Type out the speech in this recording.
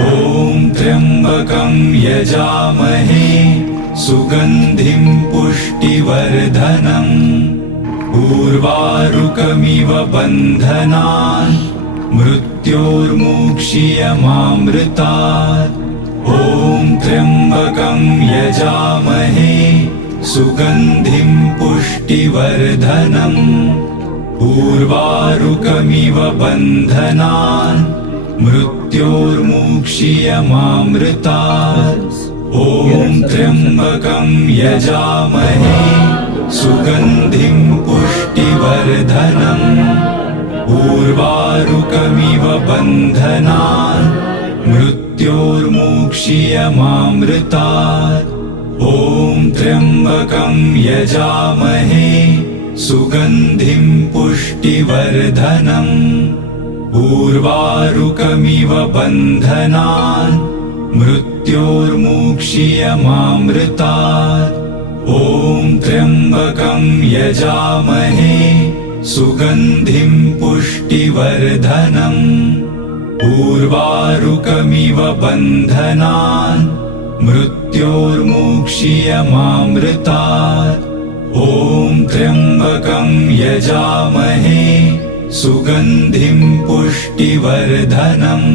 ॐ त्र्यम्बकं यजामहे सुगन्धिं पुष्टिवर्धनम् उर्वारुकमिव बन्धनान् मृत्योर्मुक्षीयमामृतात्। ॐ त्र्यम्बकं यजामहे सुगन्धिं पुष्टिवर्धनम् उर्वारुकमिव बन्धनान् मृत्योर्मुक्षीयमामृतात्। ॐ त्र्यम्बकं यजामहे सुगन्धिं पुष्टिवर्धनम् उर्वारुकमिव बन्धनान् मृत्योर्मुक्षीयमामृतात्। ॐ त्र्यम्बकं यजामहे सुगन्धिं पुष्टिवर्धनम् उर्वारुकमिव बन्धनान् मृत्योर्मुक्षीयमामृतात्। ॐ त्र्यम्बकं यजामहे सुगन्धिं पुष्टिवर्धनम् उर्वारुकमिव बन्धनान् मृत्योर्मुक्षीयमामृतात्। ॐ त्र्यम्बकं यजामहे सुगन्धिं पुष्टिवर्धनम्